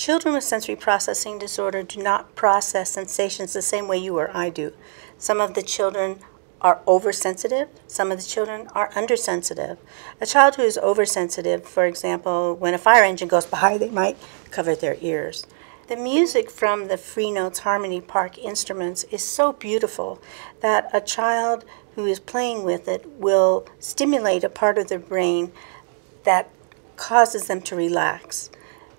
Children with sensory processing disorder do not process sensations the same way you or I do. Some of the children are oversensitive, some of the children are undersensitive. A child who is oversensitive, for example, when a fire engine goes by, they might cover their ears. The music from the Free Notes Harmony Park instruments is so beautiful that a child who is playing with it will stimulate a part of their brain that causes them to relax.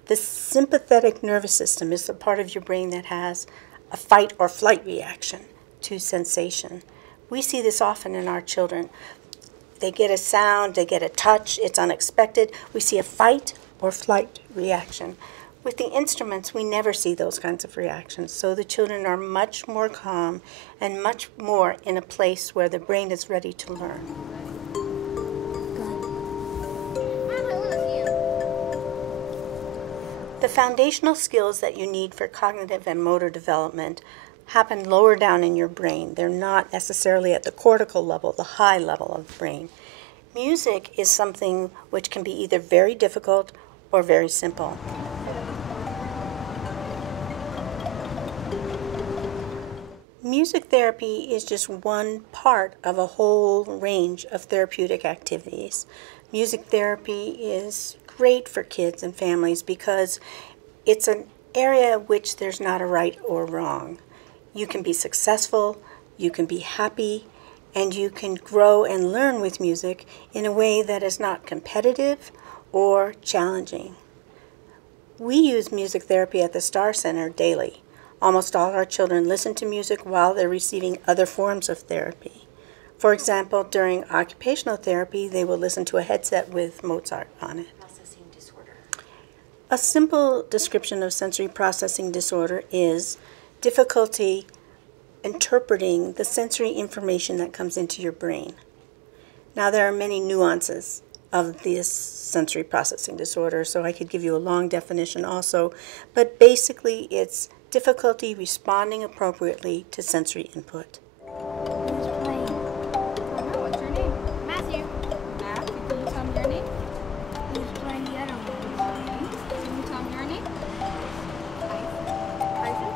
The sympathetic nervous system is the part of your brain that has a fight or flight reaction to sensation. We see this often in our children. They get a sound, they get a touch, it's unexpected. We see a fight or flight reaction. With the instruments, we never see those kinds of reactions. So the children are much more calm and much more in a place where the brain is ready to learn. The foundational skills that you need for cognitive and motor development happen lower down in your brain. They're not necessarily at the cortical level, the high level of the brain. Music is something which can be either very difficult or very simple. Music therapy is just one part of a whole range of therapeutic activities. Music therapy is great for kids and families because it's an area in which there's not a right or wrong. You can be successful, you can be happy, and you can grow and learn with music in a way that is not competitive or challenging. We use music therapy at the Star Center daily. Almost all our children listen to music while they're receiving other forms of therapy. For example, during occupational therapy, they will listen to a headset with Mozart on it. Processing disorder. A simple description of sensory processing disorder is difficulty interpreting the sensory information that comes into your brain. Now, there are many nuances of this sensory processing disorder, so I could give you a long definition also, but basically it's difficulty responding appropriately to sensory input. What's your name? Matthew. Matthew, can you tell me your name? Who's playing the other one? Can you tell me your name? Tyson?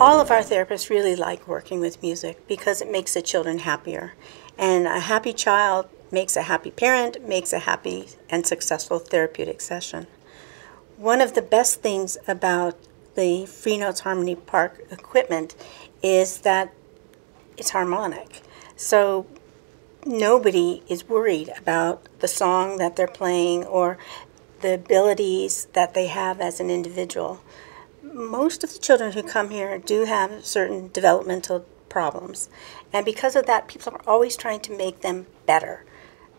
All of our therapists really like working with music because it makes the children happier. And a happy child makes a happy parent, makes a happy and successful therapeutic session. One of the best things about the Free Notes Harmony Park equipment is that it's harmonic. So nobody is worried about the song that they're playing or the abilities that they have as an individual. Most of the children who come here do have certain developmental problems. And because of that, people are always trying to make them better.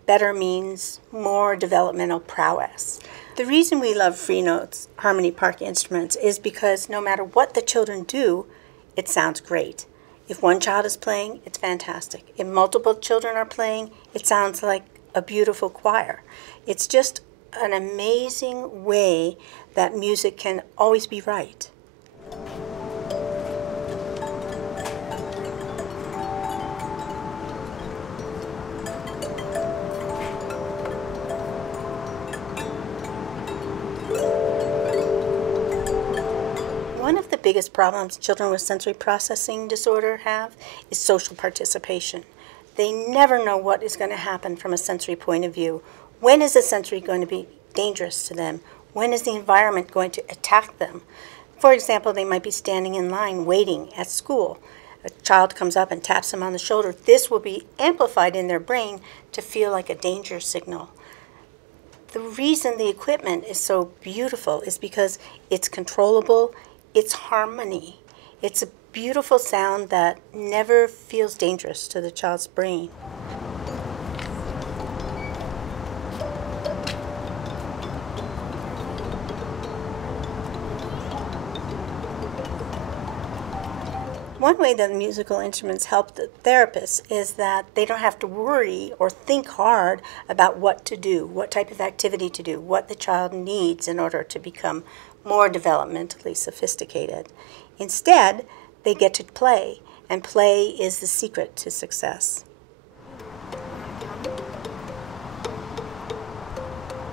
Better means more developmental prowess. The reason we love Free Notes Harmony Park instruments is because no matter what the children do, it sounds great. If one child is playing, it's fantastic. If multiple children are playing, it sounds like a beautiful choir. It's just an amazing way that music can always be right. One of the biggest problems children with sensory processing disorder have is social participation. They never know what is going to happen from a sensory point of view. When is a sensory going to be dangerous to them? When is the environment going to attack them? For example, they might be standing in line waiting at school. A child comes up and taps them on the shoulder. This will be amplified in their brain to feel like a danger signal. The reason the equipment is so beautiful is because it's controllable, it's harmony. It's a beautiful sound that never feels dangerous to the child's brain. One way that the musical instruments help the therapists is that they don't have to worry or think hard about what to do, what type of activity to do, what the child needs in order to become more developmentally sophisticated. Instead, they get to play, and play is the secret to success.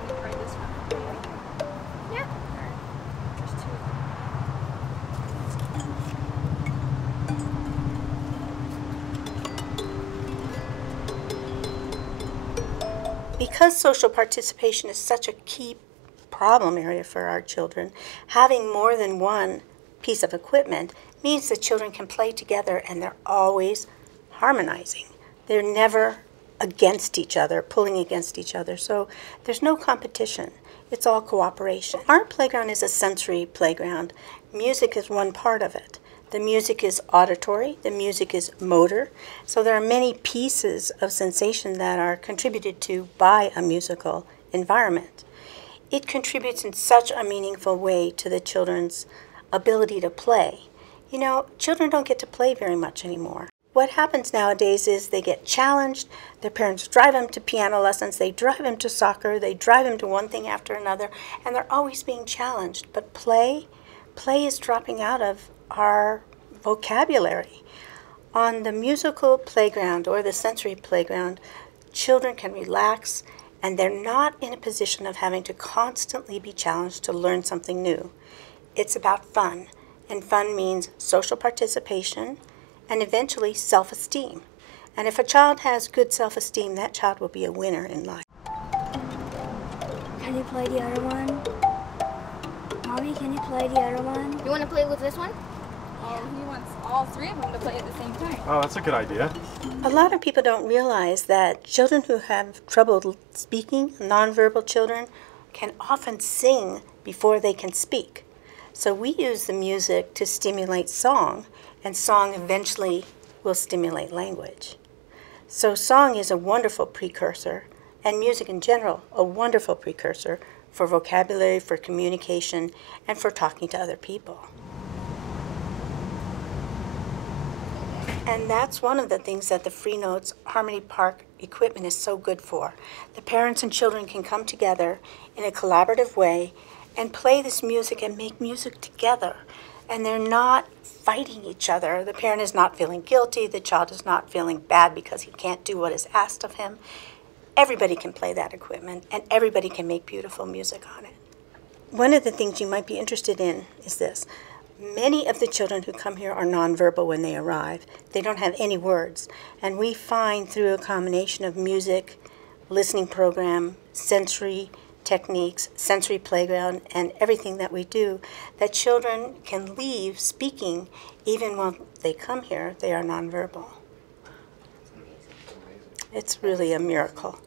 Try this Because social participation is such a key problem area for our children, having more than one piece of equipment means that children can play together and they're always harmonizing. They're never against each other, pulling against each other. So there's no competition. It's all cooperation. Our playground is a sensory playground. Music is one part of it. The music is auditory, the music is motor. So there are many pieces of sensation that are contributed to by a musical environment. It contributes in such a meaningful way to the children's ability to play. You know, children don't get to play very much anymore. What happens nowadays is they get challenged, their parents drive them to piano lessons, they drive them to soccer, they drive them to one thing after another, and they're always being challenged. But play is dropping out of our vocabulary. On the musical playground or the sensory playground, children can relax and they're not in a position of having to constantly be challenged to learn something new. It's about fun, and fun means social participation and eventually self-esteem. And if a child has good self-esteem, that child will be a winner in life. Can you play the other one? Mommy, can you play the other one? You want to play with this one? He wants all three of them to play at the same time. Oh, that's a good idea. A lot of people don't realize that children who have trouble speaking, nonverbal children, can often sing before they can speak. So we use the music to stimulate song, and song eventually will stimulate language. So song is a wonderful precursor, and music in general, a wonderful precursor for vocabulary, for communication, and for talking to other people. And that's one of the things that the Free Notes Harmony Park equipment is so good for. The parents and children can come together in a collaborative way and play this music and make music together. And they're not fighting each other. The parent is not feeling guilty. The child is not feeling bad because he can't do what is asked of him. Everybody can play that equipment, and everybody can make beautiful music on it. One of the things you might be interested in is this. Many of the children who come here are nonverbal when they arrive. They don't have any words. And we find through a combination of music, listening program, sensory techniques, sensory playground, and everything that we do, that children can leave speaking even when they come here, they are nonverbal. It's really a miracle.